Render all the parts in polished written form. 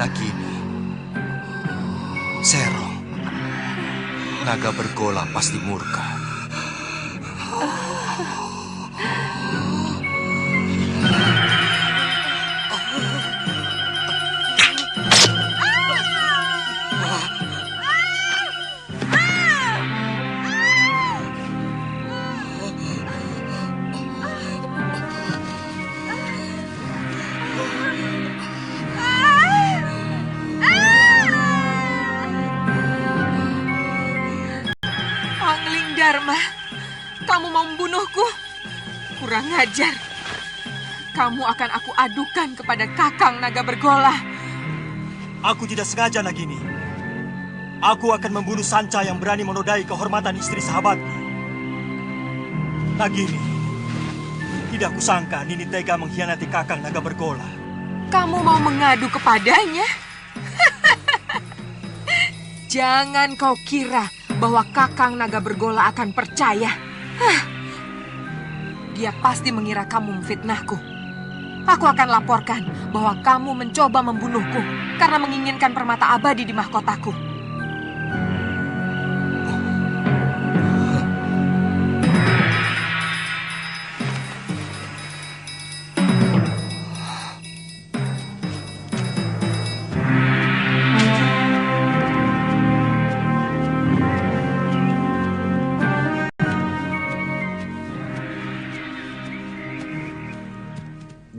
Nagini, Serong, naga bergola pasti murka. Dharma, kamu mau membunuhku? Kurang ajar. Kamu akan aku adukan kepada Kakang Naga Bergola. Aku tidak sengaja, Nagini. Aku akan membunuh Sanca yang berani menodai kehormatan istri sahabatku. Nagini, tidak kusangka Nini tega mengkhianati Kakang Naga Bergola. Kamu mau mengadu kepadanya? Jangan kau kira bahwa Kakang Naga Bergola akan percaya. Dia pasti mengira kamu memfitnahku. Aku akan laporkan bahwa kamu mencoba membunuhku karena menginginkan permata abadi di mahkotaku.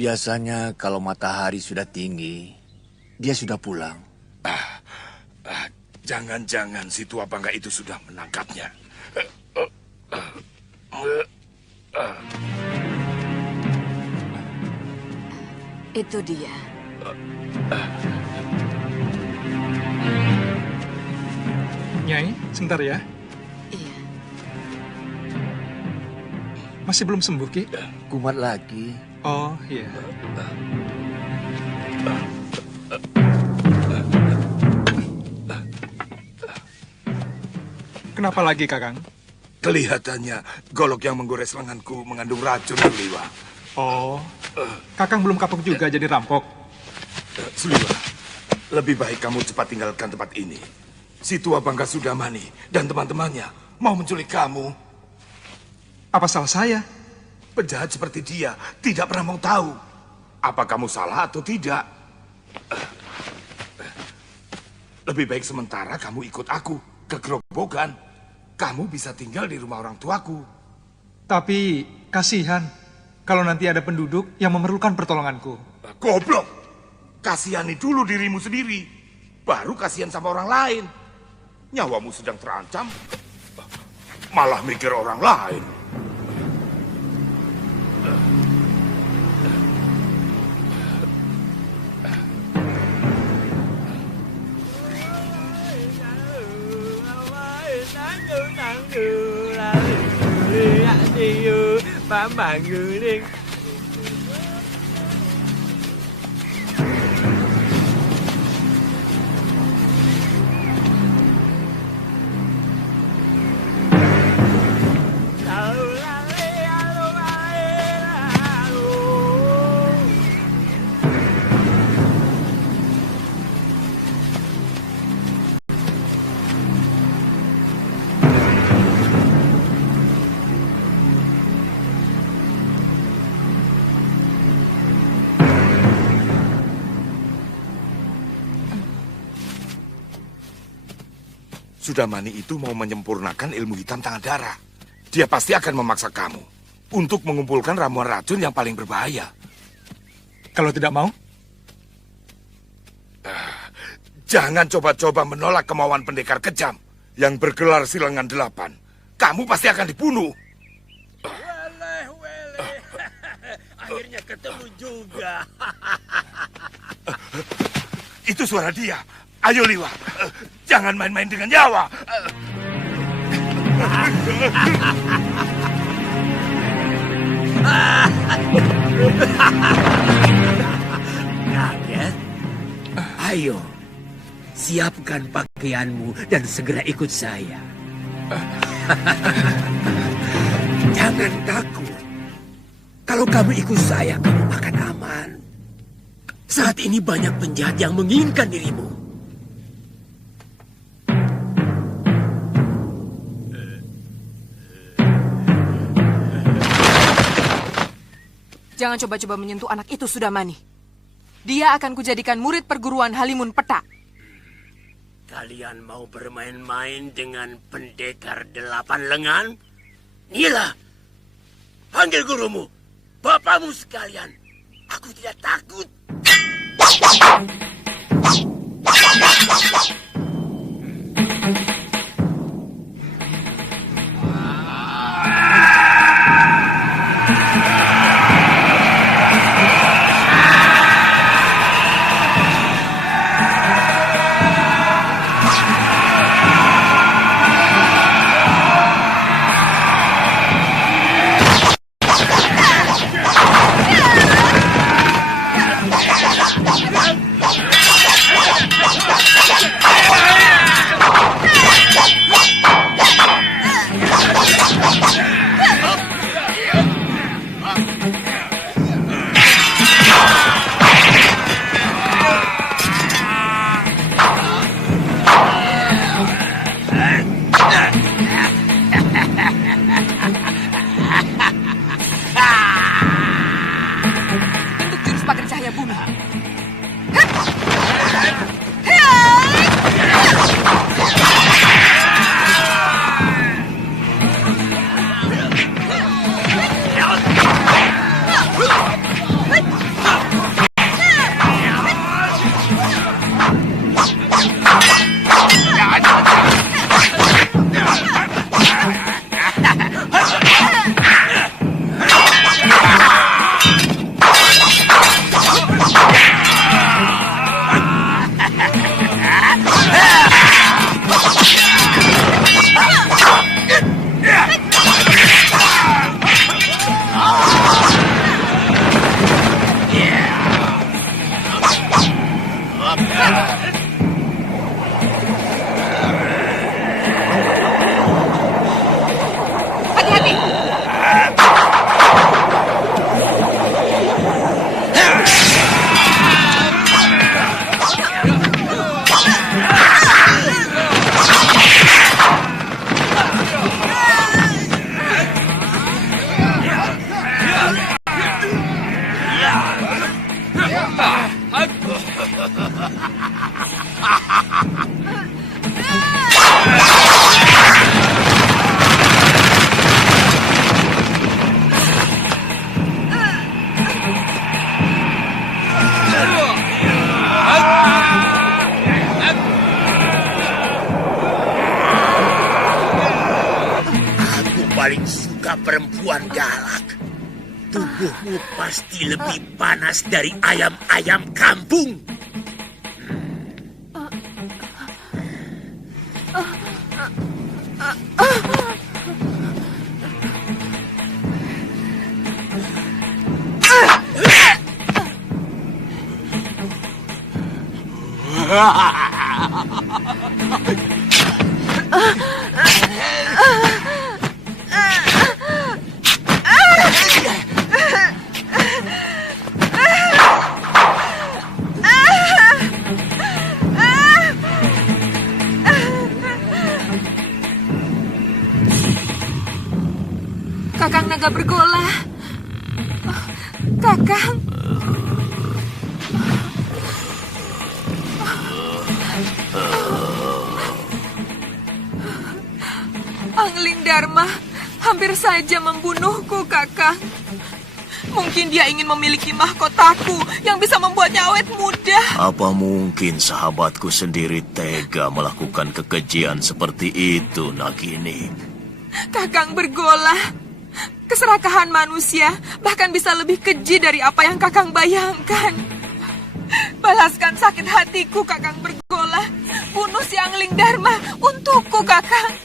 Biasanya kalau matahari sudah tinggi, dia sudah pulang. Jangan-jangan si tua bangga itu sudah menangkapnya. Itu dia. Nyai, sebentar ya. Iya. Masih belum sembuh, Ki? Kumat lagi. Oh, iya. Kenapa lagi, Kakang? Kelihatannya golok yang menggores lenganku mengandung racun, Suliwa. Oh, Kakang belum kapok juga jadi rampok? Suliwa, lebih baik kamu cepat tinggalkan tempat ini. Si tua bangga Sudamani dan teman-temannya mau menculik kamu. Apa salah saya? Penjahat seperti dia tidak pernah mau tahu apa kamu salah atau tidak. Lebih baik sementara kamu ikut aku ke Grobogan. Kamu bisa tinggal di rumah orang tuaku. Tapi kasihan kalau nanti ada penduduk yang memerlukan pertolonganku. Goblok! Kasihani dulu dirimu sendiri, baru kasihan sama orang lain. Nyawamu sedang terancam, malah mikir orang lain. Sudamani itu mau menyempurnakan ilmu hitam tangan darah. Dia pasti akan memaksa kamu untuk mengumpulkan ramuan racun yang paling berbahaya. Kalau tidak mau, Jangan coba-coba menolak kemauan pendekar kejam yang bergelar Silengan 8. Kamu pasti akan dibunuh. Akhirnya ketemu juga. Itu suara dia. Ayo Liwa, jangan main-main dengan nyawa. Kaget? Ayo, siapkan pakaianmu dan segera ikut saya. Jangan takut. Kalau kamu ikut saya, kamu akan aman. Saat ini banyak penjahat yang menginginkan dirimu. Jangan coba-coba menyentuh anak itu, Sudamani. Dia akan kujadikan murid perguruan Halimun Petak. Kalian mau bermain-main dengan pendekar 8 lengan? Inilah, panggil gurumu, bapakmu sekalian. Aku tidak takut. juga perempuan galak. Tubuhmu pasti lebih panas dari ayam-ayam kampung. Kakang Naga Bergola. Kakang. Angling Dharma hampir saja membunuhku, Kakang. Mungkin dia ingin memiliki mahkotaku yang bisa membuatnya awet muda. Apa mungkin sahabatku sendiri tega melakukan kekejian seperti itu, Nagini? Kakang Bergola, keserakahan manusia bahkan bisa lebih keji dari apa yang Kakang bayangkan. Balaskan sakit hatiku, Kakang Bergola. Bunuh si Angling Dharma untukku, Kakang.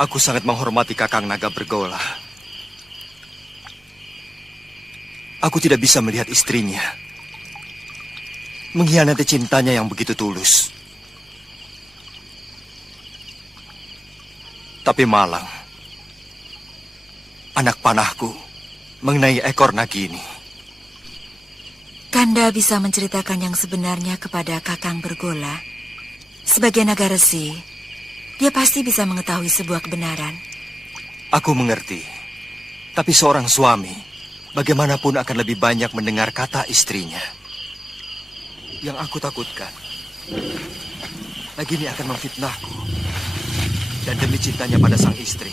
Aku sangat menghormati Kakang Naga Bergola. Aku tidak bisa melihat istrinya mengkhianati cintanya yang begitu tulus. Tapi Malang, anak panahku, mengenai ekor Nagini. Kanda bisa menceritakan yang sebenarnya kepada Kakang Bergola. Sebagai naga resi, dia pasti bisa mengetahui sebuah kebenaran. Aku mengerti. Tapi seorang suami, bagaimanapun akan lebih banyak mendengar kata istrinya. Yang aku takutkan, Nagini akan memfitnahku. Dan demi cintanya pada sang istri,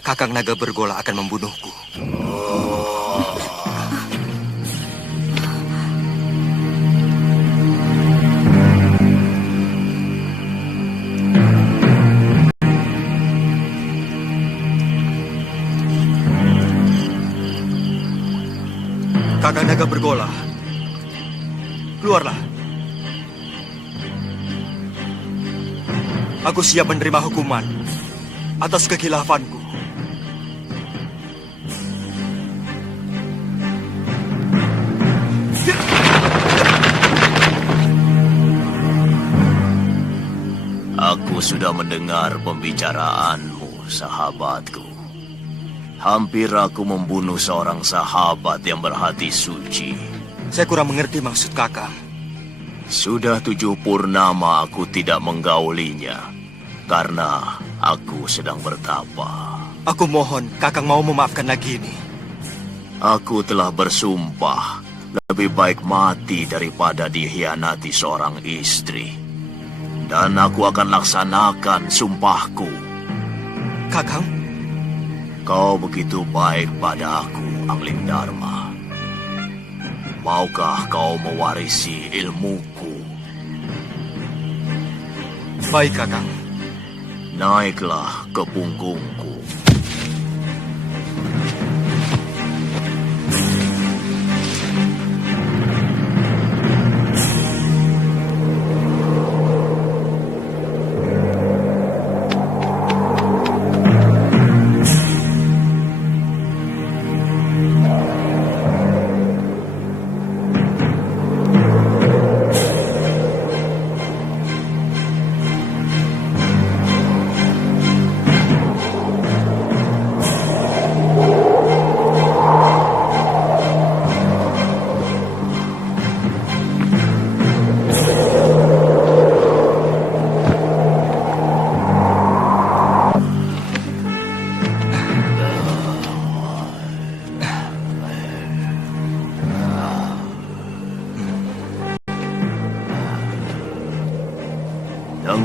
Kakang Naga Bergola akan membunuhku. Kakang Naga Bergola, keluarlah. Aku siap menerima hukuman atas kekhilafanku. Aku sudah mendengar pembicaraanmu, sahabatku. Hampir aku membunuh seorang sahabat yang berhati suci. Saya kurang mengerti maksud Kakang. Sudah 7 purnama aku tidak menggaulinya, karena aku sedang bertapa. Aku mohon Kakang mau memaafkan Nagini. Aku telah bersumpah, lebih baik mati daripada dikhianati seorang istri. Dan aku akan laksanakan sumpahku. Kakang? Kau begitu baik pada aku, Angling Dharma. Maukah kau mewarisi ilmuku? Baik, Kakang. Naiklah ke punggungku.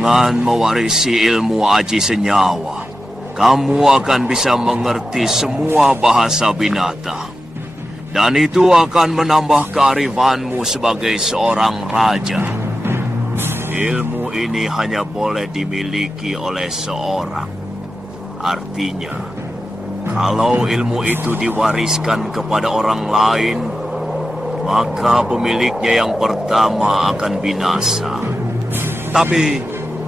Dengan mewarisi ilmu aji senyawa, kamu akan bisa mengerti semua bahasa binatang. Dan itu akan menambah kearifanmu sebagai seorang raja. Ilmu ini hanya boleh dimiliki oleh seorang. Artinya, kalau ilmu itu diwariskan kepada orang lain, maka pemiliknya yang pertama akan binasa. Tapi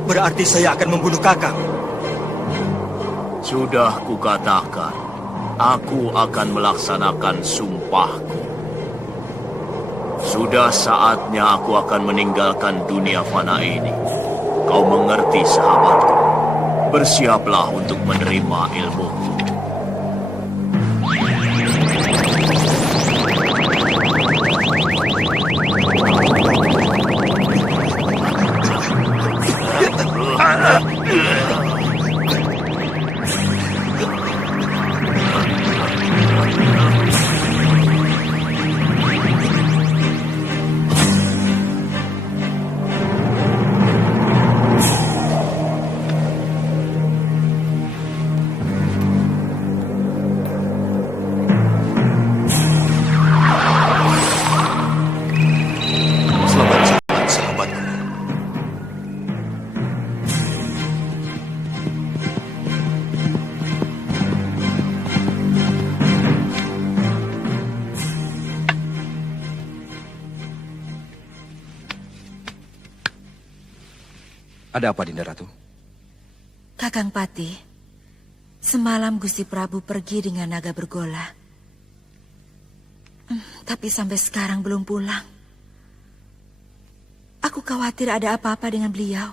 berarti saya akan membunuh Kakang. Sudah kukatakan, aku akan melaksanakan sumpahku. Sudah saatnya aku akan meninggalkan dunia fana ini. Kau mengerti, sahabatku? Bersiaplah untuk menerima ilmuku. Ada apa, Dinda Ratu? Kakang Patih, semalam Gusti Prabu pergi dengan naga bergola. Tapi sampai sekarang belum pulang. Aku khawatir ada apa-apa dengan beliau.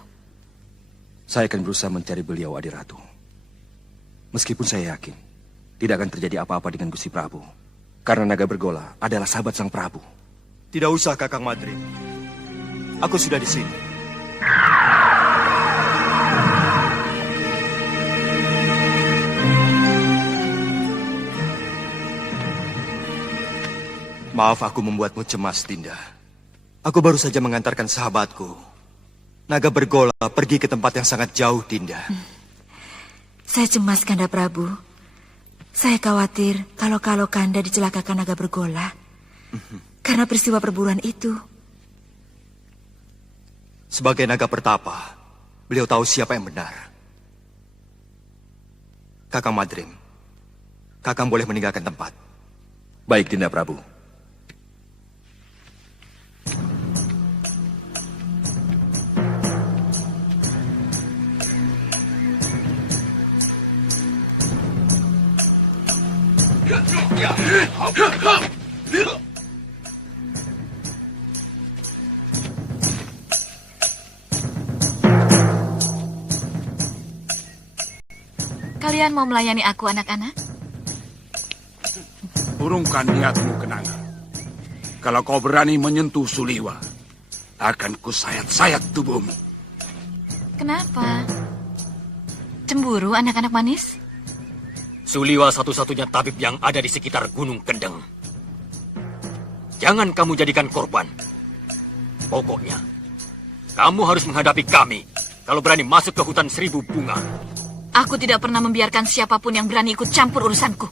Saya akan berusaha mencari beliau, Adi Ratu. Meskipun saya yakin tidak akan terjadi apa-apa dengan Gusti Prabu. Karena naga bergola adalah sahabat sang Prabu. Tidak usah, Kakang Madrim. Aku sudah di sini. Maaf aku membuatmu cemas, Dinda. Aku baru saja mengantarkan sahabatku, naga bergola, pergi ke tempat yang sangat jauh, Dinda. Saya cemas, Kanda Prabu. Saya khawatir kalau Kanda dicelakakan naga bergola. Karena peristiwa perburuan itu. Sebagai naga pertapa, beliau tahu siapa yang benar. Kakang Madrim, Kakang boleh meninggalkan tempat. Baik, Dinda Prabu. Kalian mau melayani aku, anak-anak? Urungkan niatmu, Kenanga. Kalau kau berani menyentuh Suliwa, akan kusayat-sayat tubuhmu. Kenapa? Cemburu, anak-anak manis? Suliwa satu-satunya tabib yang ada di sekitar Gunung Kendeng. Jangan kamu jadikan korban. Pokoknya, kamu harus menghadapi kami kalau berani masuk ke hutan 1000 bunga. Aku tidak pernah membiarkan siapapun yang berani ikut campur urusanku.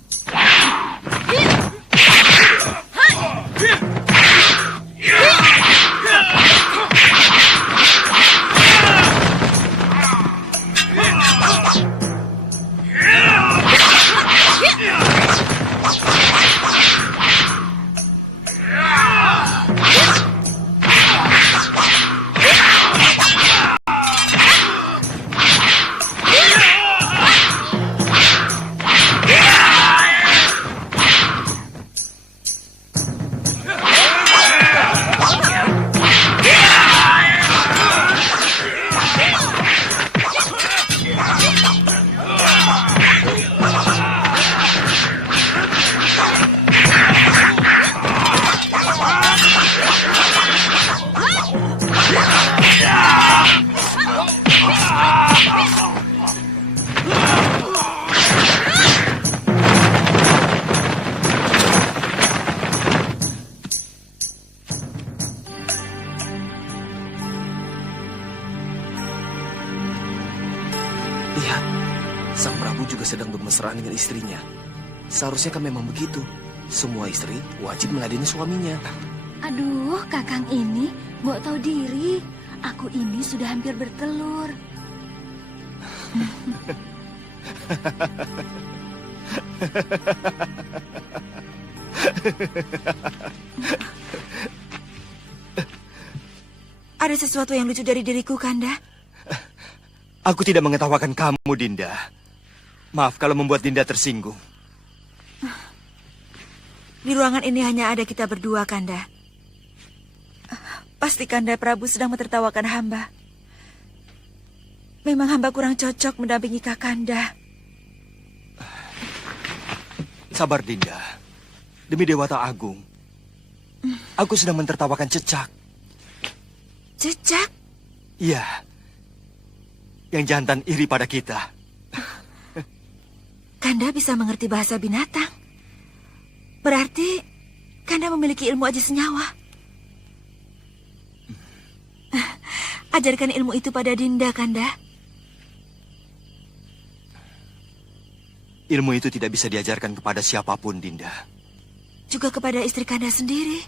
Lihat, sang Prabu juga sedang bermesraan dengan istrinya. Seharusnya kan memang begitu. Semua istri wajib meladeni suaminya. Aduh, Kakang ini mau tahu diri. Aku ini sudah hampir bertelur. Ada sesuatu yang lucu dari diriku, Kanda? Aku tidak mengetawakan kamu, Dinda. Maaf kalau membuat Dinda tersinggung. Di ruangan ini hanya ada kita berdua, Kanda. Pasti Kanda Prabu sedang mentertawakan hamba. Memang hamba kurang cocok mendampingi Kakanda. Sabar, Dinda. Demi Dewata Agung. Aku sedang mentertawakan Cecak. Cecak? Iya. Yang jantan iri pada kita. Kanda bisa mengerti bahasa binatang. Berarti Kanda memiliki ilmu aji senyawa. Ajarkan ilmu itu pada Dinda, Kanda. Ilmu itu tidak bisa diajarkan kepada siapapun, Dinda. Juga kepada istri Kanda sendiri.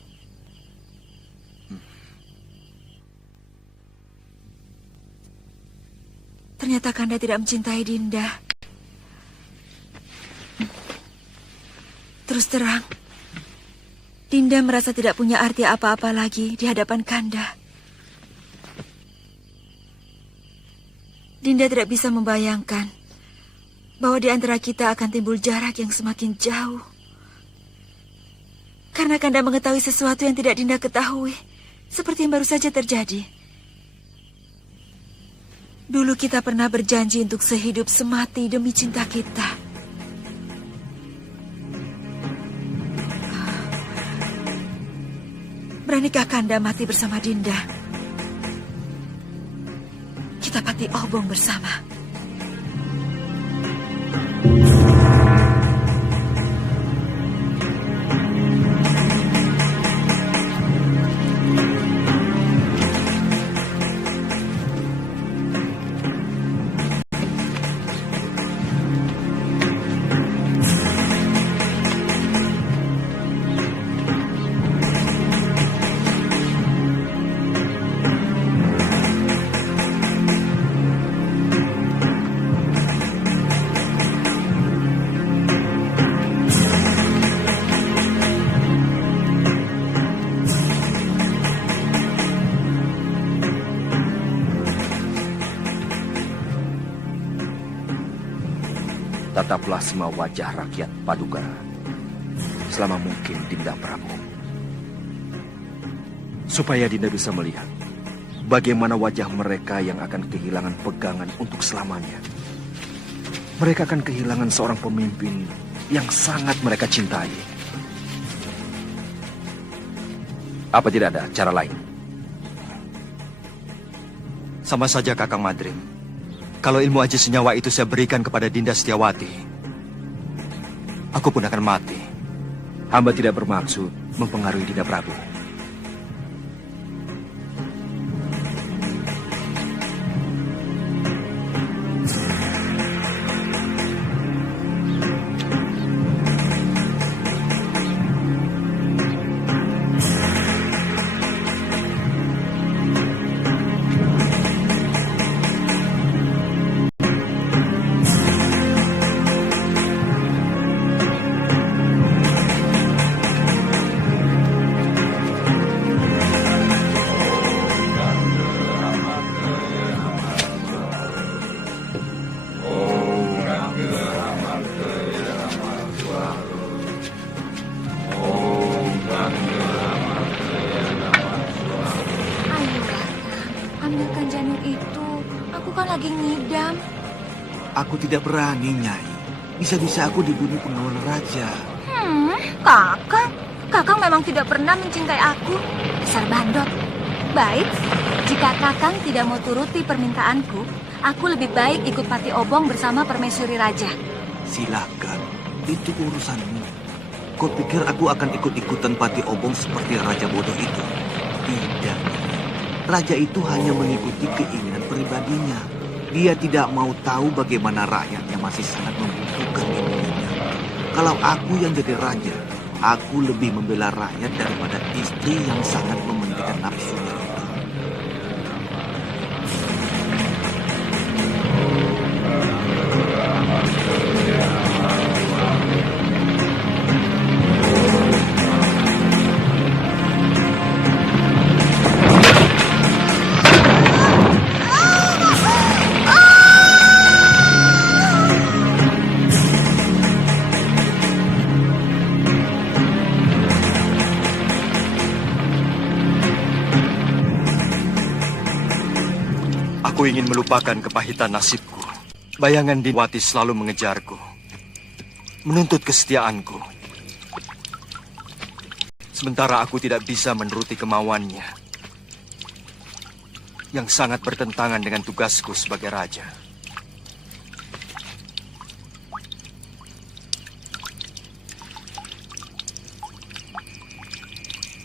Ternyata Kanda tidak mencintai Dinda. Terus terang, Dinda merasa tidak punya arti apa-apa lagi di hadapan Kanda. Dinda tidak bisa membayangkan bahwa di antara kita akan timbul jarak yang semakin jauh. Karena Kanda mengetahui sesuatu yang tidak Dinda ketahui, seperti yang baru saja terjadi. Dulu kita pernah berjanji untuk sehidup semati demi cinta kita. Beranikah Kanda mati bersama Dinda? Kita pati obong bersama. Tataplah semua wajah rakyat Paduka selama mungkin, Dinda Prabu. Supaya Dinda bisa melihat bagaimana wajah mereka yang akan kehilangan pegangan untuk selamanya. Mereka akan kehilangan seorang pemimpin yang sangat mereka cintai. Apa tidak ada cara lain? Sama saja, Kakang Madrim. Kalau ilmu aji senyawa itu saya berikan kepada Dinda Setiawati, aku pun akan mati. Hamba tidak bermaksud mempengaruhi Dinda Prabu. Aku tidak berani, Nyai. Bisa-bisa aku dibunuh pengawal raja. Kakang memang tidak pernah mencintai aku. Dasar bandot. Baik, jika Kakang tidak mau turuti permintaanku, aku lebih baik ikut Pati Obong bersama Permaisuri Raja. Silakan, itu urusanmu. Kau pikir aku akan ikut-ikutan Pati Obong seperti Raja bodoh itu? Tidak. Raja itu hanya mengikuti keinginan pribadinya. Dia tidak mau tahu bagaimana rakyatnya masih sangat membutuhkan ilmunya. Kalau aku yang jadi raja, aku lebih membela rakyat daripada istri yang sangat mementingkan nafsunya itu. Aku ingin melupakan kepahitan nasibku. Bayangan Dinwati selalu mengejarku, menuntut kesetiaanku. Sementara aku tidak bisa menuruti kemauannya, yang sangat bertentangan dengan tugasku sebagai raja.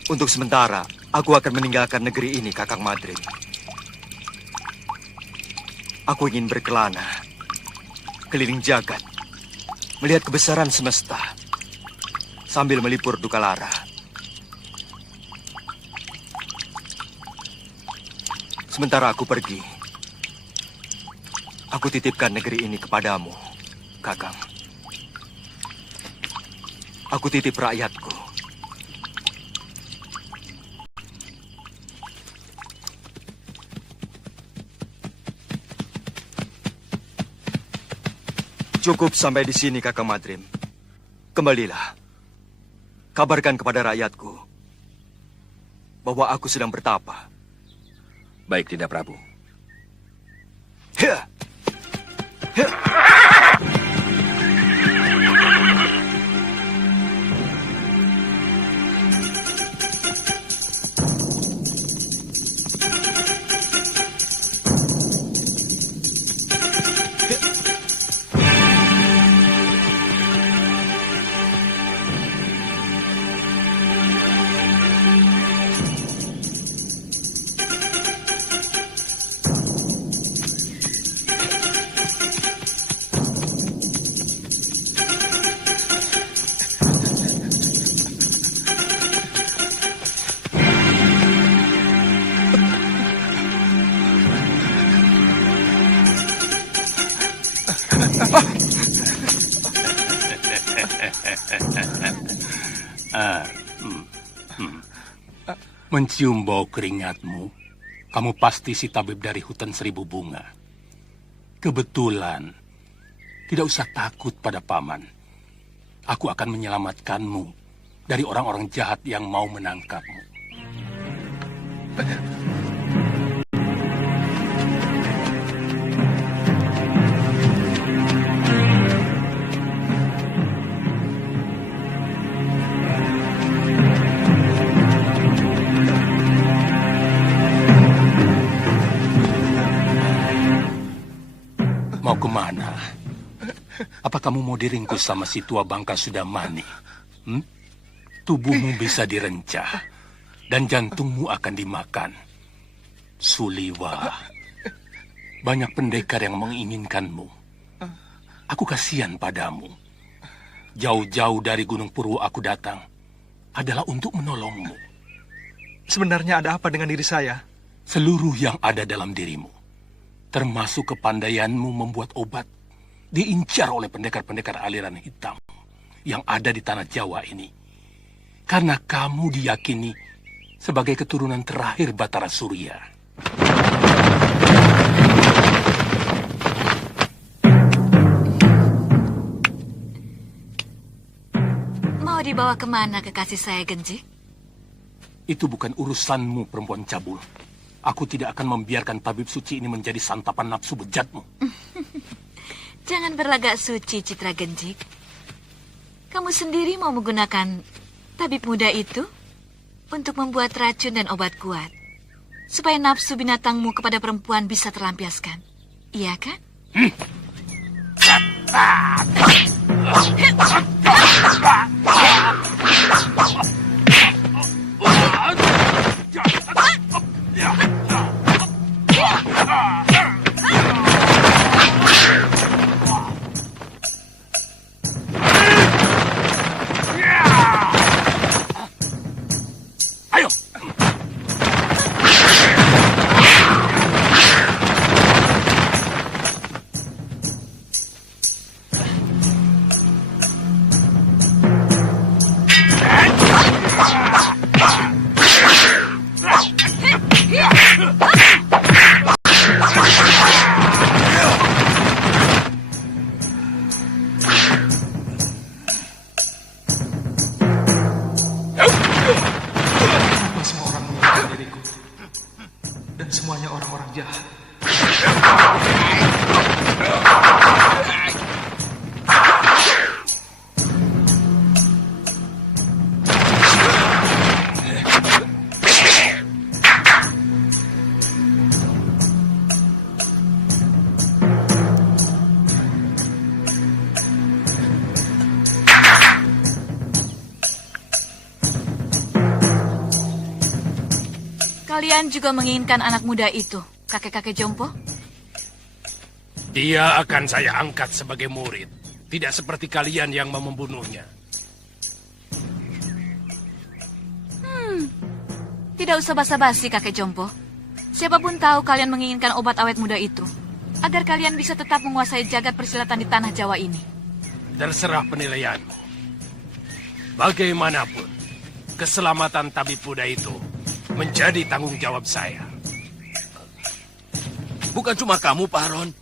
Untuk sementara, aku akan meninggalkan negeri ini, Kakang Madrim. Aku ingin berkelana, keliling jagat, melihat kebesaran semesta, sambil melipur duka lara. Sementara aku pergi, aku titipkan negeri ini kepadamu, Kakang. Aku titip rakyatku. Cukup sampai di sini, Kakang Madrim. Kembalilah. Kabarkan kepada rakyatku bahwa aku sedang bertapa. Baik, Dinda Prabu. Hia! Hia! Mencium bau keringatmu, kamu pasti si tabib dari hutan seribu bunga. Kebetulan, tidak usah takut pada paman. Aku akan menyelamatkanmu dari orang-orang jahat yang mau menangkapmu. Mau kemana? Apa kamu mau diringkus sama si tua bangka Sudamani? Tubuhmu bisa direncah dan jantungmu akan dimakan. Suliwa, banyak pendekar yang menginginkanmu. Aku kasihan padamu. Jauh-jauh dari Gunung Purwo aku datang adalah untuk menolongmu. Sebenarnya ada apa dengan diri saya? Seluruh yang ada dalam dirimu, termasuk kepandaianmu membuat obat, diincar oleh pendekar-pendekar aliran hitam yang ada di tanah Jawa ini. Karena kamu diyakini sebagai keturunan terakhir Batara Surya. Mau dibawa kemana kekasih saya, Genjik? Itu bukan urusanmu, perempuan cabul. Aku tidak akan membiarkan tabib suci ini menjadi santapan nafsu bejatmu. Jangan berlagak suci, Citra Genjik. Kamu sendiri mau menggunakan tabib muda itu untuk membuat racun dan obat kuat, supaya nafsu binatangmu kepada perempuan bisa terlampiaskan. Iya kan? Ayo. kalian juga menginginkan anak muda itu, kakek-kakek Jompo? Dia akan saya angkat sebagai murid. Tidak seperti kalian yang mau membunuhnya. Tidak usah basa-basi, kakek Jompo. Siapapun tahu kalian menginginkan obat awet muda itu, agar kalian bisa tetap menguasai jagat persilatan di tanah Jawa ini. Terserah penilaianmu. Bagaimanapun, keselamatan tabib muda itu menjadi tanggung jawab saya. Bukan cuma kamu, Pak Haron.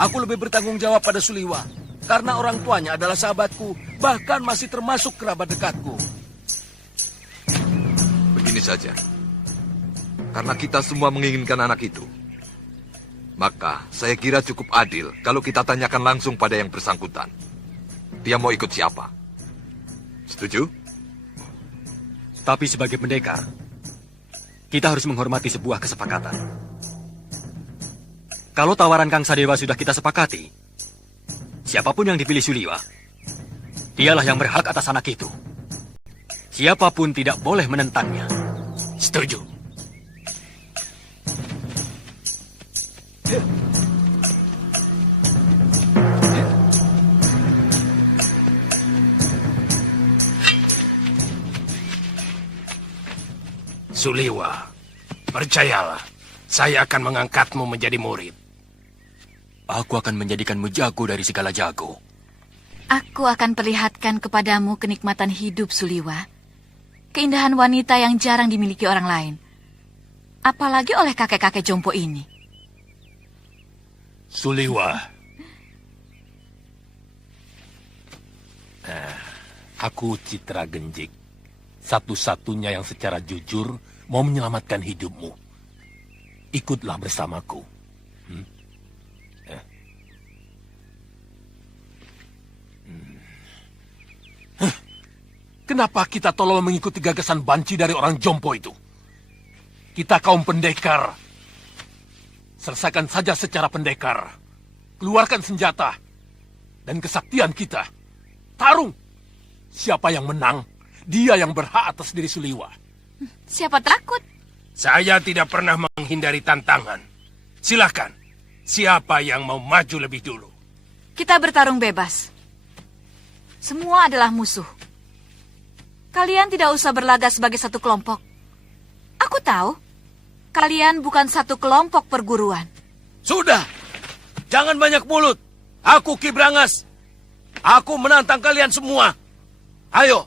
Aku lebih bertanggung jawab pada Suliwa. Karena orang tuanya adalah sahabatku, bahkan masih termasuk kerabat dekatku. Begini saja. Karena kita semua menginginkan anak itu, maka saya kira cukup adil kalau kita tanyakan langsung pada yang bersangkutan. Dia mau ikut siapa? Setuju? Tapi sebagai pendekar, kita harus menghormati sebuah kesepakatan. Kalau tawaran Kang Sadewa sudah kita sepakati, siapapun yang dipilih Suliwa, dialah yang berhak atas anak itu. Siapapun tidak boleh menentangnya. Setuju. Suliwa, percayalah, saya akan mengangkatmu menjadi murid. Aku akan menjadikanmu jago dari segala jago. Aku akan perlihatkan kepadamu kenikmatan hidup, Suliwa. Keindahan wanita yang jarang dimiliki orang lain. Apalagi oleh kakek-kakek Jompo ini. Suliwa. Aku Citra Genjik. Satu-satunya yang secara jujur mau menyelamatkan hidupmu. Ikutlah bersamaku. Kenapa kita tolong mengikuti gagasan banci dari orang Jompo itu? Kita kaum pendekar. Selesaikan saja secara pendekar. Keluarkan senjata. Dan kesaktian kita. Tarung. Siapa yang menang, dia yang berhak atas diri Suliwa. Siapa takut? Saya tidak pernah menghindari tantangan. Silakan. Siapa yang mau maju lebih dulu? Kita bertarung bebas. Semua adalah musuh. Kalian tidak usah berlagak sebagai satu kelompok. Aku tahu, kalian bukan satu kelompok perguruan. Sudah, jangan banyak mulut. Aku Ki Brangas. Aku menantang kalian semua. Ayo.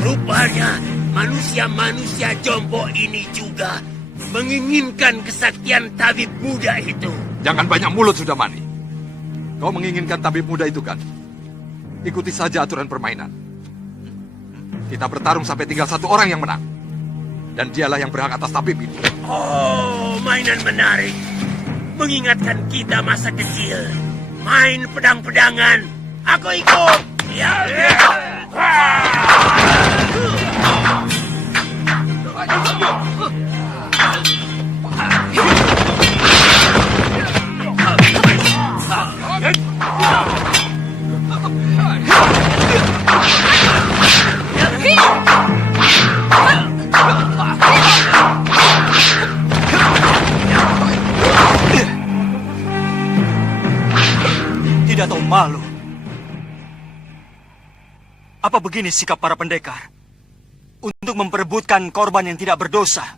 Rupanya manusia-manusia Jompo ini juga menginginkan kesaktian tabib muda itu. Jangan banyak mulut, Sudamani. Kau menginginkan tabib muda itu kan? Ikuti saja aturan permainan. Kita bertarung sampai tinggal satu orang yang menang. Dan dialah yang berhak atas tabib itu. Oh, mainan menarik. Mengingatkan kita masa kecil. Main pedang-pedangan. Aku ikut. Ya. Apa begini sikap para pendekar? Untuk memperebutkan korban yang tidak berdosa.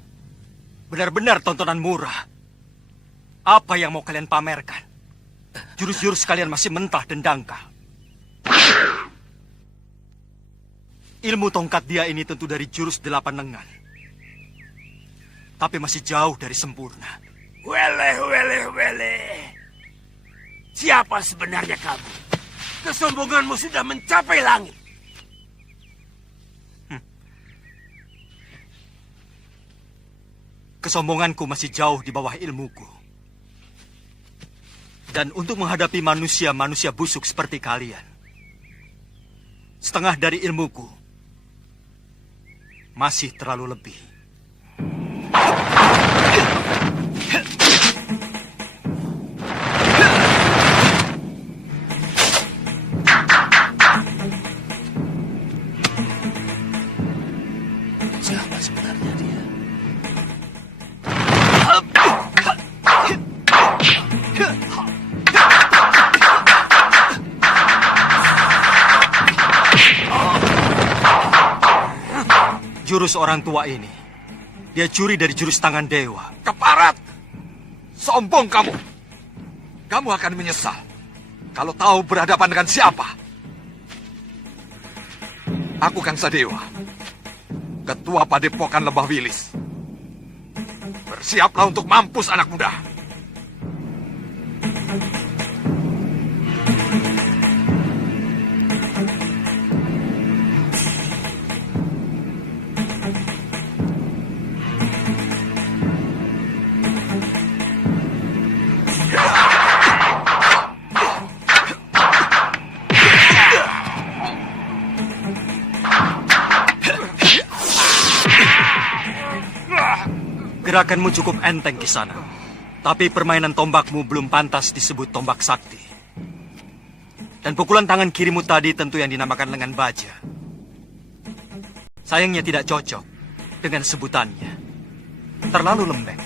Benar-benar tontonan murah. Apa yang mau kalian pamerkan? Jurus-jurus kalian masih mentah dan dangkal. Ilmu tongkat dia ini tentu dari jurus 8 lengan. Tapi masih jauh dari sempurna. Wele. Siapa sebenarnya kamu? Kesombonganmu sudah mencapai langit. Kesombonganku masih jauh di bawah ilmuku. Dan untuk menghadapi manusia-manusia busuk seperti kalian, setengah dari ilmuku masih terlalu lebih. Siapa sebenarnya dia? Jurus orang tua ini, dia curi dari jurus tangan dewa. Keparat! Sombong kamu! Kamu akan menyesal kalau tahu berhadapan dengan siapa. Aku Kang Sadewa, Ketua Padepokan Lembah Wilis. Bersiaplah untuk mampus anak muda. Gerakanmu cukup enteng di sana. Tapi permainan tombakmu belum pantas disebut tombak sakti. Dan pukulan tangan kirimu tadi tentu yang dinamakan lengan baja. Sayangnya tidak cocok dengan sebutannya. Terlalu lembek.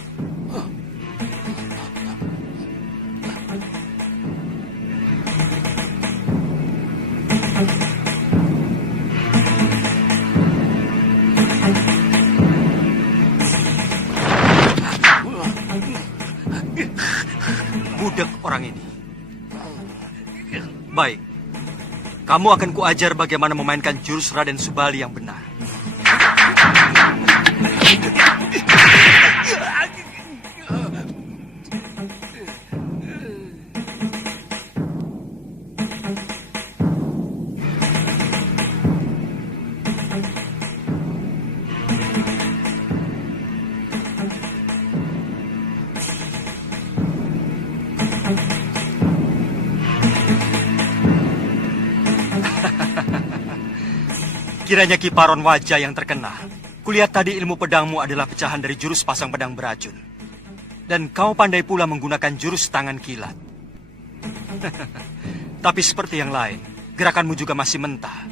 Budek orang ini. Baik, kamu akan kuajar bagaimana memainkan jurus Raden Subali yang benar. Kiranya Kiparon wajah yang terkenal. Kulihat tadi ilmu pedangmu adalah pecahan dari jurus pasang pedang beracun. Dan kau pandai pula menggunakan jurus tangan kilat. Tapi seperti yang lain, gerakanmu juga masih mentah.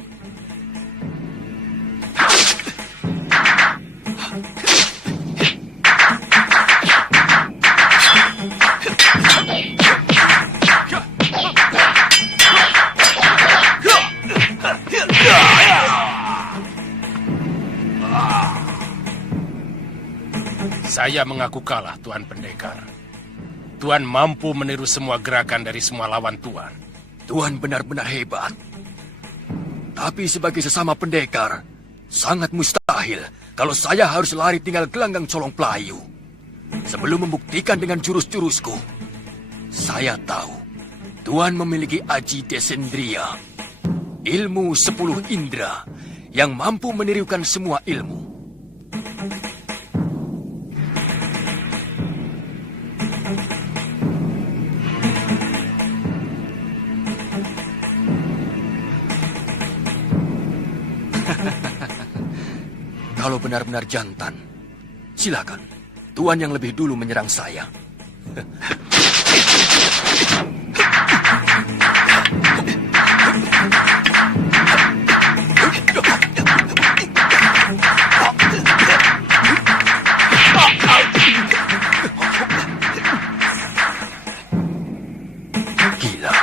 Saya mengaku kalah, Tuan Pendekar. Tuan mampu meniru semua gerakan dari semua lawan Tuan. Tuan benar-benar hebat. Tapi sebagai sesama pendekar, sangat mustahil kalau saya harus lari tinggal gelanggang colong pelayu. Sebelum membuktikan dengan jurus-jurusku, saya tahu Tuan memiliki Aji Desendria, ilmu 10 indera yang mampu menirukan semua ilmu. Kalau benar-benar jantan, silakan. Tuan yang lebih dulu menyerang saya. Gila,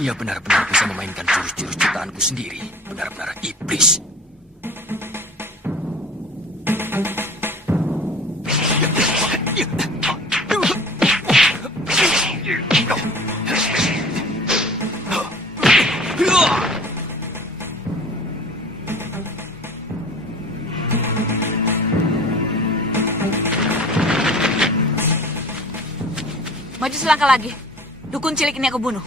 dia benar-benar bisa memainkan jurus-jurus ciptaanku sendiri. Benar-benar iblis. Maju selangkah lagi. Dukun cilik ini aku bunuh.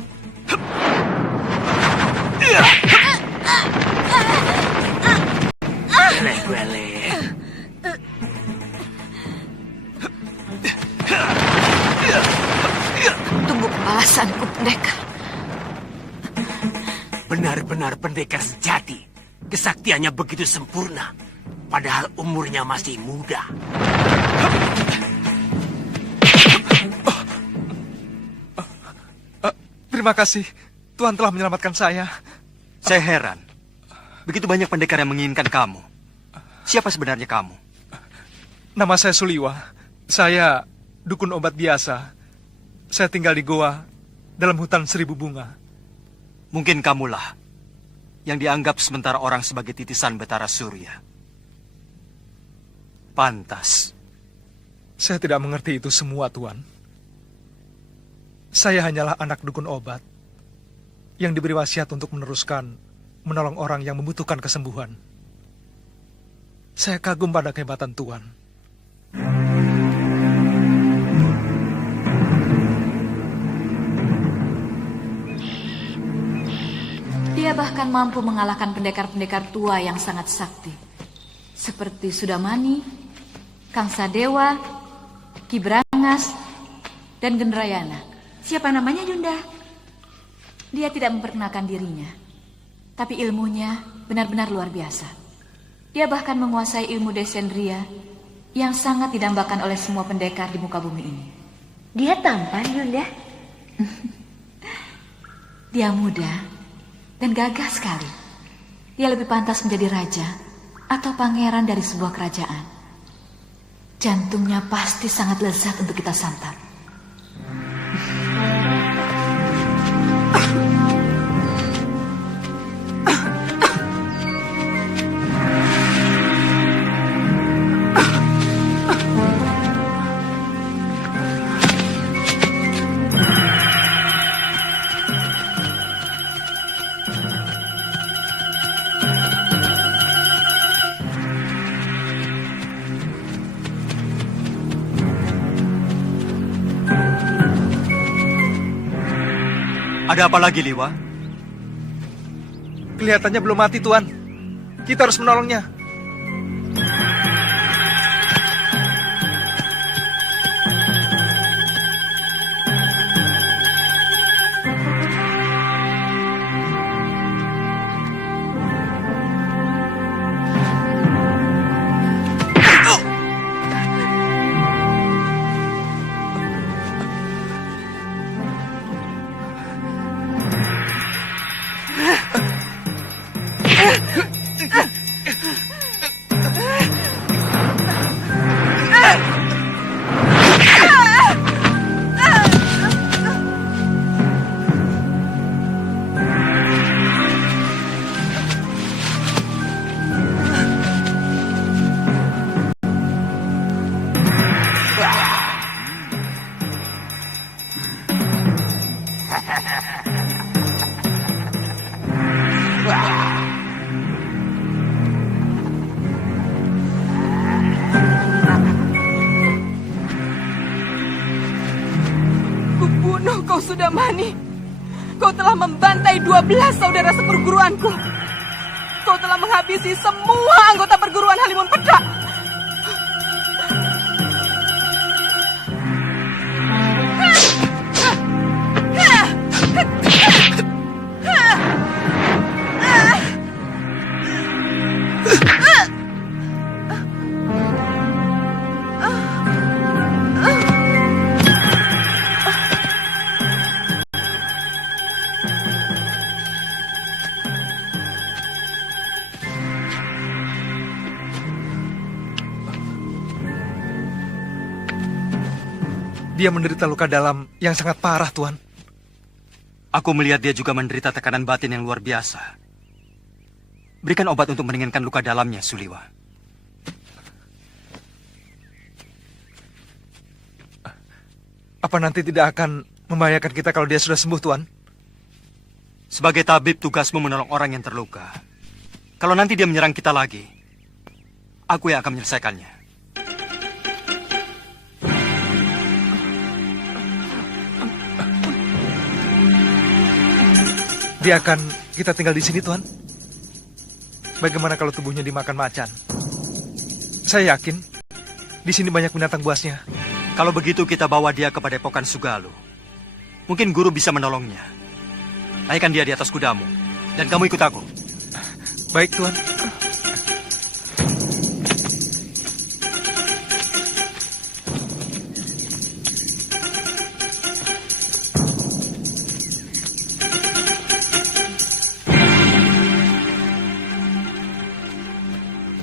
Tunggu pembalasanku, pendekar. Benar-benar pendekar sejati. Kesaktiannya begitu sempurna. Padahal umurnya masih muda. Terima kasih. Tuhan telah menyelamatkan saya. Saya heran. Begitu banyak pendekar yang menginginkan kamu. Siapa sebenarnya kamu? Nama saya Suliwa. Saya dukun obat biasa. Saya tinggal di goa dalam hutan 1000 bunga. Mungkin kamulah yang dianggap sementara orang sebagai titisan Betara Surya. Pantas. Saya tidak mengerti itu semua, Tuan. Saya hanyalah anak dukun obat yang diberi wasiat untuk menolong orang yang membutuhkan kesembuhan. Saya kagum pada kehebatan Tuan. Dia bahkan mampu mengalahkan pendekar-pendekar tua yang sangat sakti. Seperti Sudamani, Kang Sadewa, Ki Brangas, dan Gendrayana. Siapa namanya, Yunda? Dia tidak memperkenalkan dirinya, tapi ilmunya benar-benar luar biasa. Dia bahkan menguasai ilmu Descendria yang sangat didambakan oleh semua pendekar di muka bumi ini. Dia tampan, Yunda. Dia muda dan gagah sekali. Dia lebih pantas menjadi raja atau pangeran dari sebuah kerajaan. Jantungnya pasti sangat lezat untuk kita santap. Ada apa lagi, Liwa? Kelihatannya belum mati, Tuan. Kita harus menolongnya. Kubunuh kau, Sudamani. Kau telah membantai 12 saudara seperguruanku. Kau telah menghabisi semua anggota perguruan Halimun Pedak. Dia menderita luka dalam yang sangat parah, Tuan. Aku melihat dia juga menderita tekanan batin yang luar biasa. Berikan obat untuk meringankan luka dalamnya, Suliwa. Apa nanti tidak akan membahayakan kita kalau dia sudah sembuh, Tuan? Sebagai tabib, tugasmu menolong orang yang terluka. Kalau nanti dia menyerang kita lagi, aku yang akan menyelesaikannya. Biarkan kita tinggal di sini, Tuan. Bagaimana kalau tubuhnya dimakan macan? Saya yakin di sini banyak binatang buasnya. Kalau begitu kita bawa dia ke Padepokan Sugalu. Mungkin guru bisa menolongnya. Naikkan dia di atas kudamu. Dan kamu ikut aku. Baik, Tuan.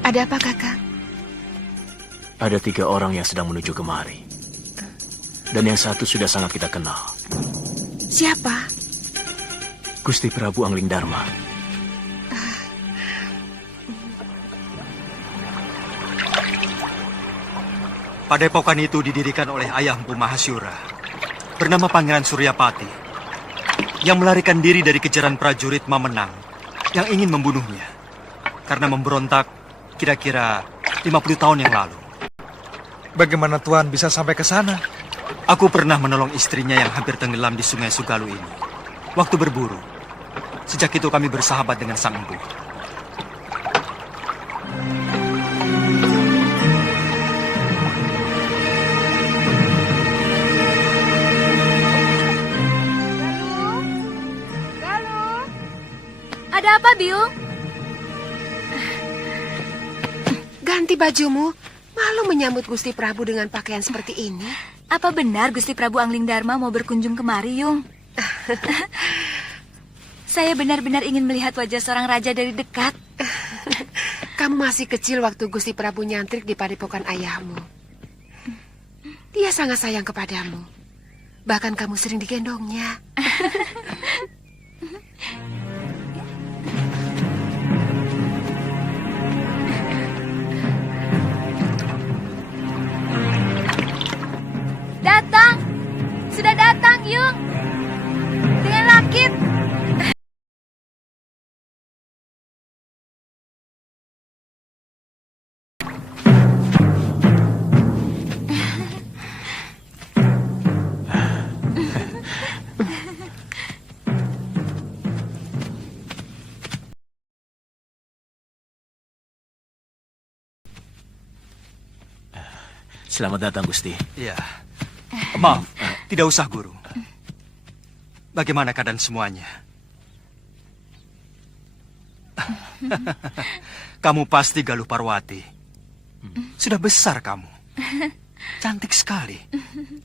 Ada apa, Kakak? Ada 3 orang yang sedang menuju kemari. Dan yang satu sudah sangat kita kenal. Siapa? Gusti Prabu Anglingdarma. Padepokan itu didirikan oleh ayah Empu Mahasyura, bernama Pangeran Suryapati, yang melarikan diri dari kejaran prajurit Mamenang yang ingin membunuhnya karena memberontak kira-kira 50 tahun yang lalu. Bagaimana Tuan bisa sampai ke sana? Aku pernah menolong istrinya yang hampir tenggelam di Sungai Sugalu ini waktu berburu. Sejak itu kami bersahabat dengan Sang Empu. Ada apa, Biung? Ganti bajumu. Malu menyambut Gusti Prabu dengan pakaian seperti ini. Apa benar Gusti Prabu Anglingdarma mau berkunjung kemari, Yung? Saya benar-benar ingin melihat wajah seorang raja dari dekat. Kamu masih kecil waktu Gusti Prabu nyantrik di padepokan ayahmu. Dia sangat sayang kepadamu. Bahkan kamu sering digendongnya. Datang! Sudah datang, Yung! Dengan Lakit! Selamat datang, Gusti. Iya. Maaf, tidak usah, Guru. Bagaimana keadaan semuanya? Kamu pasti Galuh Parwati. Sudah besar kamu. Cantik sekali.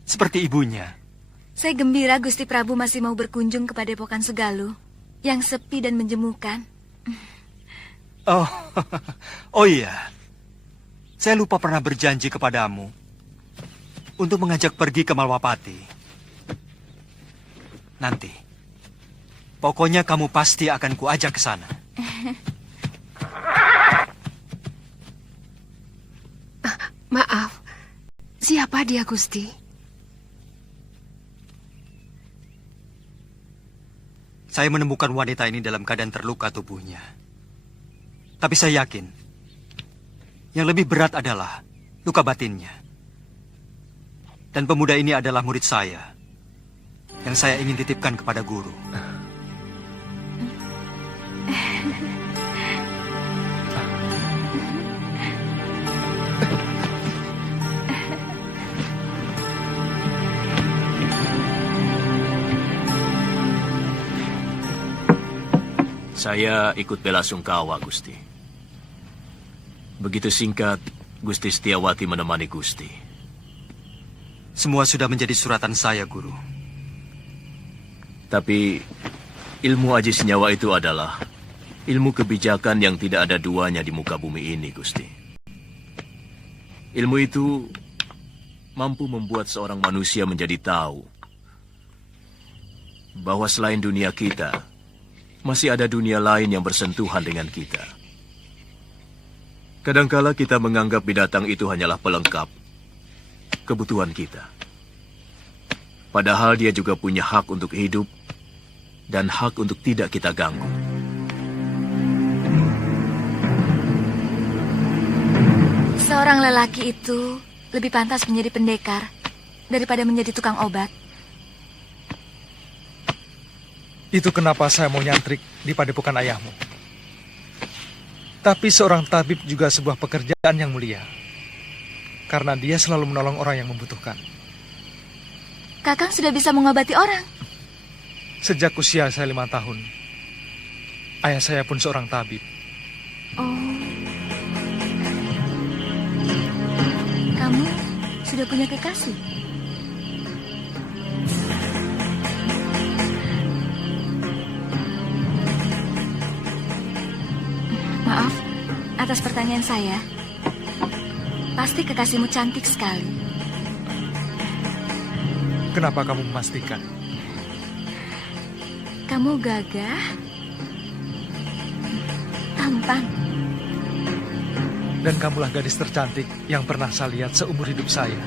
Seperti ibunya. Saya gembira Gusti Prabu masih mau berkunjung ke Padepokan Sugalu yang sepi dan menjemukan. Oh iya. Saya lupa pernah berjanji kepadamu untuk mengajak pergi ke Malwapati. Nanti, pokoknya kamu pasti akan kuajak ke sana. Maaf, siapa dia, Gusti? Saya menemukan wanita ini dalam keadaan terluka tubuhnya. Tapi saya yakin, yang lebih berat adalah luka batinnya. Dan pemuda ini adalah murid saya, yang saya ingin titipkan kepada guru. Saya ikut bela sungkawa, Gusti. Begitu singkat, Gusti Setiawati menemani Gusti. Semua sudah menjadi suratan saya, Guru. Tapi ilmu aji senyawa itu adalah ilmu kebijakan yang tidak ada duanya di muka bumi ini, Gusti. Ilmu itu mampu membuat seorang manusia menjadi tahu bahwa selain dunia kita, masih ada dunia lain yang bersentuhan dengan kita. Kadangkala kita menganggap binatang itu hanyalah pelengkap kebutuhan kita. Padahal dia juga punya hak untuk hidup dan hak untuk tidak kita ganggu. Seorang lelaki itu lebih pantas menjadi pendekar daripada menjadi tukang obat. Itu kenapa saya mau nyantrik di padepokan ayahmu. Tapi seorang tabib juga sebuah pekerjaan yang mulia. Karena dia selalu menolong orang yang membutuhkan. Kakang sudah bisa mengobati orang. Sejak usia saya 5 tahun. Ayah saya pun seorang tabib. Oh. Kamu sudah punya kekasih? Maaf, atas pertanyaan saya. Pasti kekasihmu cantik sekali. Kenapa kamu memastikan? Kamu gagah, tampan. Dan kamulah gadis tercantik yang pernah saya lihat seumur hidup saya.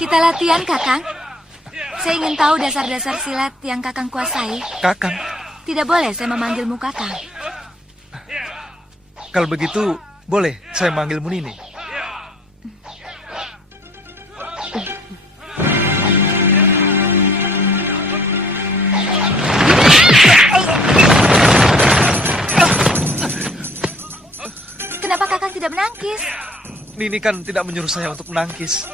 Kita latihan, Kakang. Saya ingin tahu dasar-dasar silat yang Kakang kuasai. Kakang? Tidak boleh saya memanggilmu Kakang. Kalau begitu, boleh saya manggilmu Nini. Kenapa Kakang tidak menangkis? Nini kan tidak menyuruh saya untuk menangkis.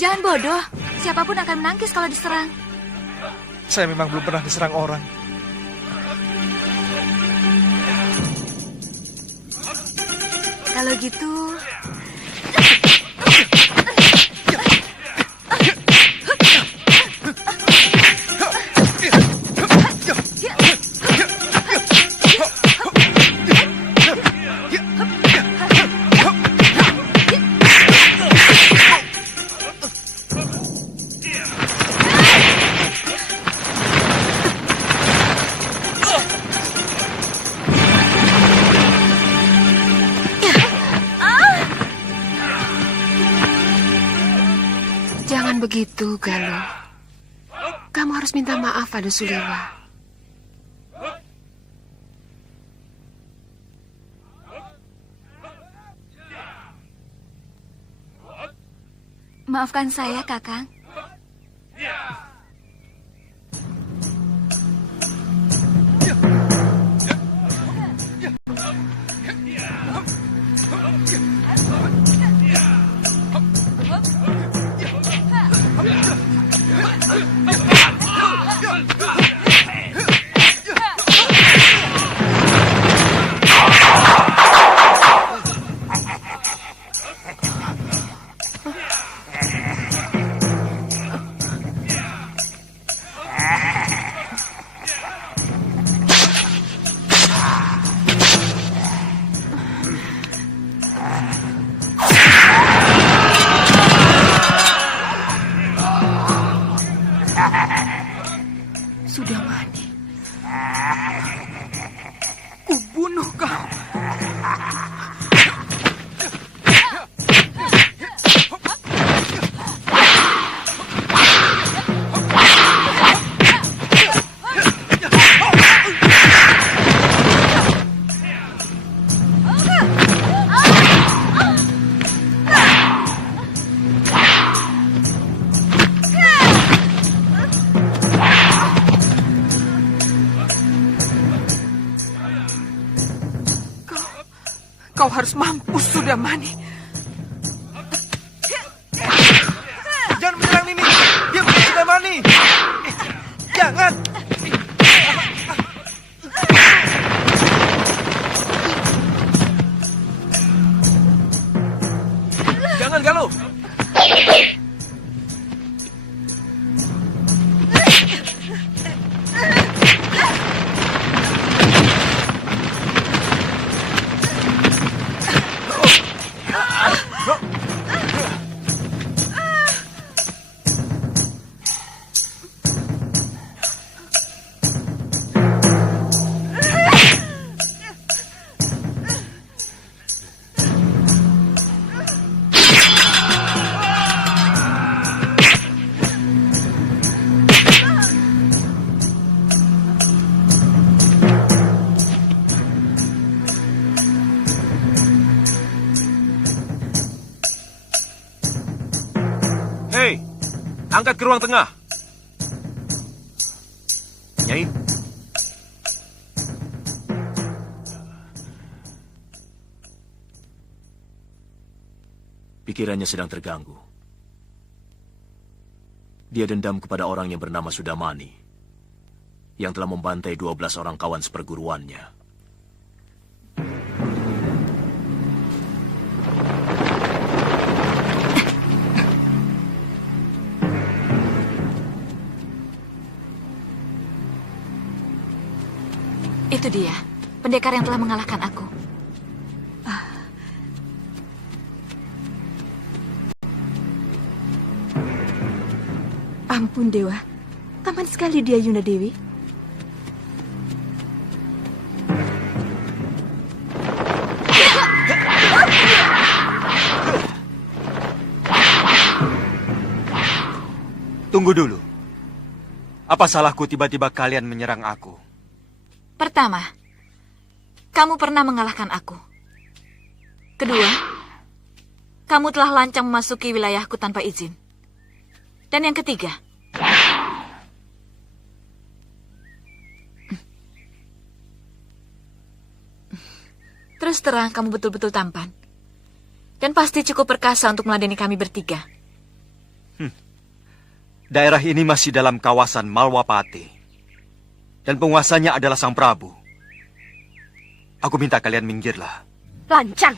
Jangan bodoh. Siapapun akan menangkis kalau diserang. Saya memang belum pernah diserang orang. Kalau gitu... Jangan begitu, Galuh. Kamu harus minta maaf pada Suliwa. Maafkan saya, Kakang. Kau harus mampus, Sudamani. Jangan menyerang Nini. Dia bukan Sudamani. Jangan. Jangan, Galuh. Hei, angkat ke ruang tengah. Nyai. Pikirannya sedang terganggu. Dia dendam kepada orang yang bernama Sudamani, yang telah membantai 12 orang kawan seperguruannya. Itu dia, pendekar yang telah mengalahkan aku. Ampun, Dewa. Taman sekali dia, Yunda Dewi. Tunggu dulu. Apa salahku tiba-tiba kalian menyerang aku? Pertama, kamu pernah mengalahkan aku. Kedua, kamu telah lancang memasuki wilayahku tanpa izin. Dan yang ketiga, terus terang kamu betul-betul tampan. Dan pasti cukup perkasa untuk meladeni kami bertiga. Daerah ini masih dalam kawasan Malwapati. Dan penguasanya adalah Sang Prabu. Aku minta kalian minggirlah. Lancang.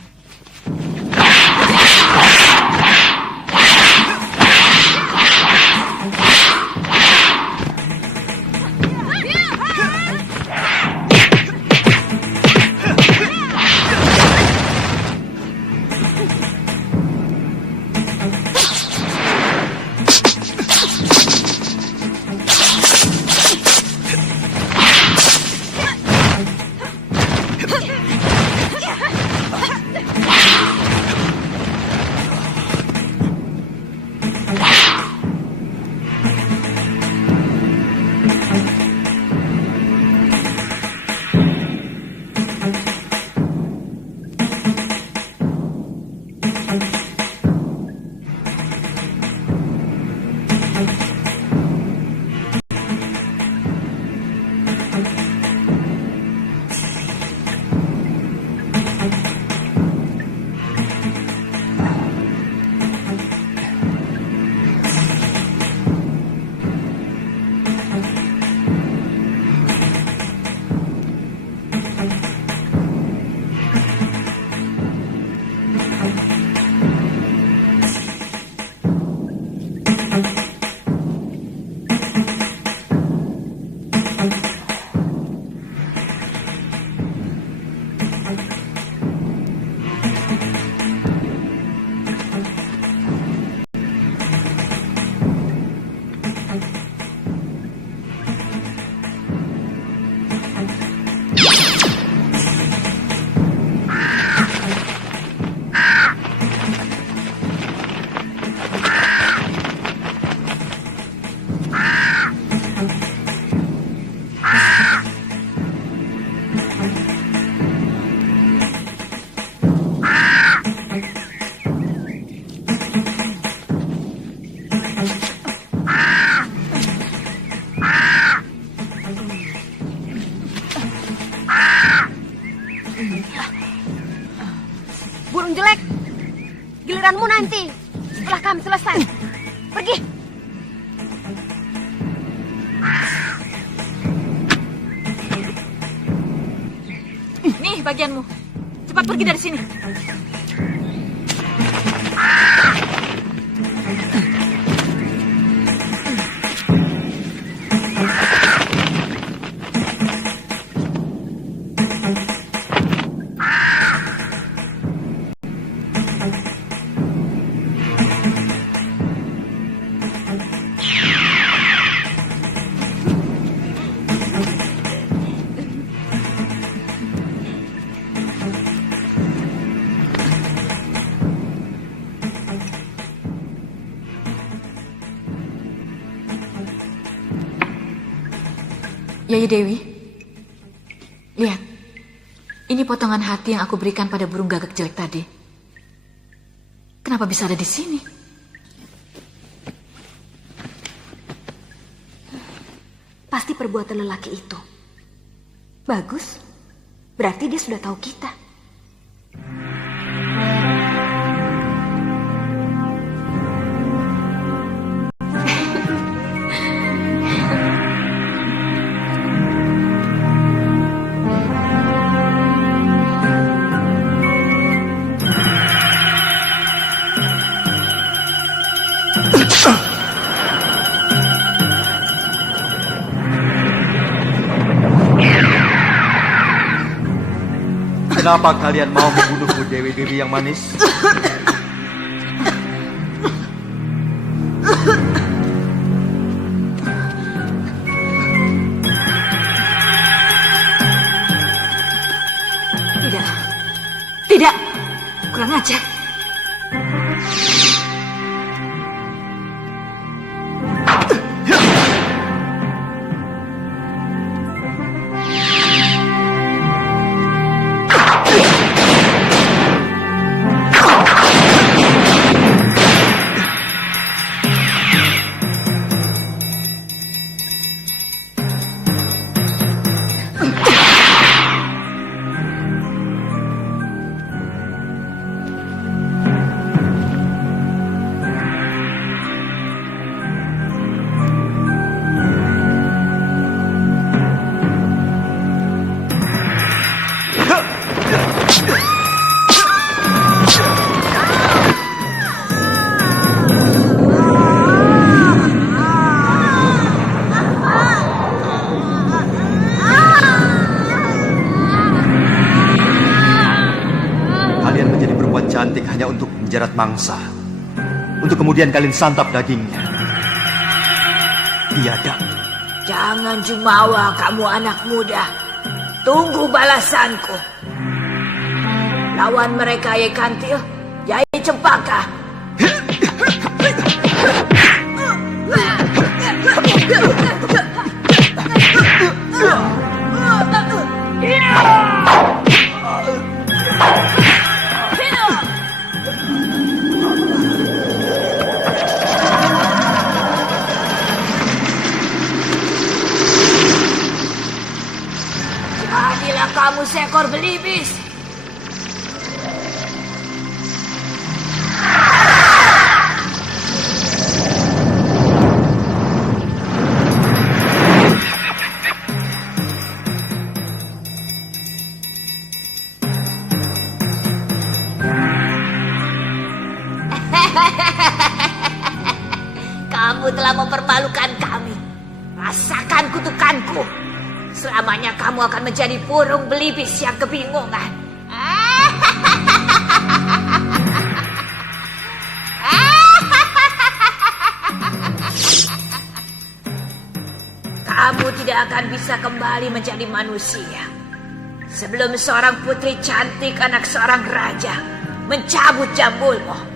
giliranmu nanti. Setelah kami selesai. Pergi. Nih bagianmu. Cepat pergi dari sini. Yayi Dewi, lihat. Ini potongan hati yang aku berikan pada burung gagak jelek tadi. Kenapa bisa ada di sini? Pasti perbuatan lelaki itu. Bagus. Berarti dia sudah tahu kita. Kenapa kalian mau membunuhku, Dewi-Dewi yang manis? Tidak. Tidak. Kurang ajar. Cantik hanya untuk menjerat mangsa, untuk kemudian kalian santap dagingnya. Biadab. Jangan jumawa kamu anak muda. Tunggu balasanku. Lawan mereka Yai Kantil, Yai Cempaka. Jadilah kamu seekor belibis. Kamu telah mempermalukan kami. Rasakan kutukanku. Selamanya kamu akan menjadi burung belibis yang kebingungan. Kamu tidak akan bisa kembali menjadi manusia sebelum seorang putri cantik anak seorang raja mencabut jambulmu.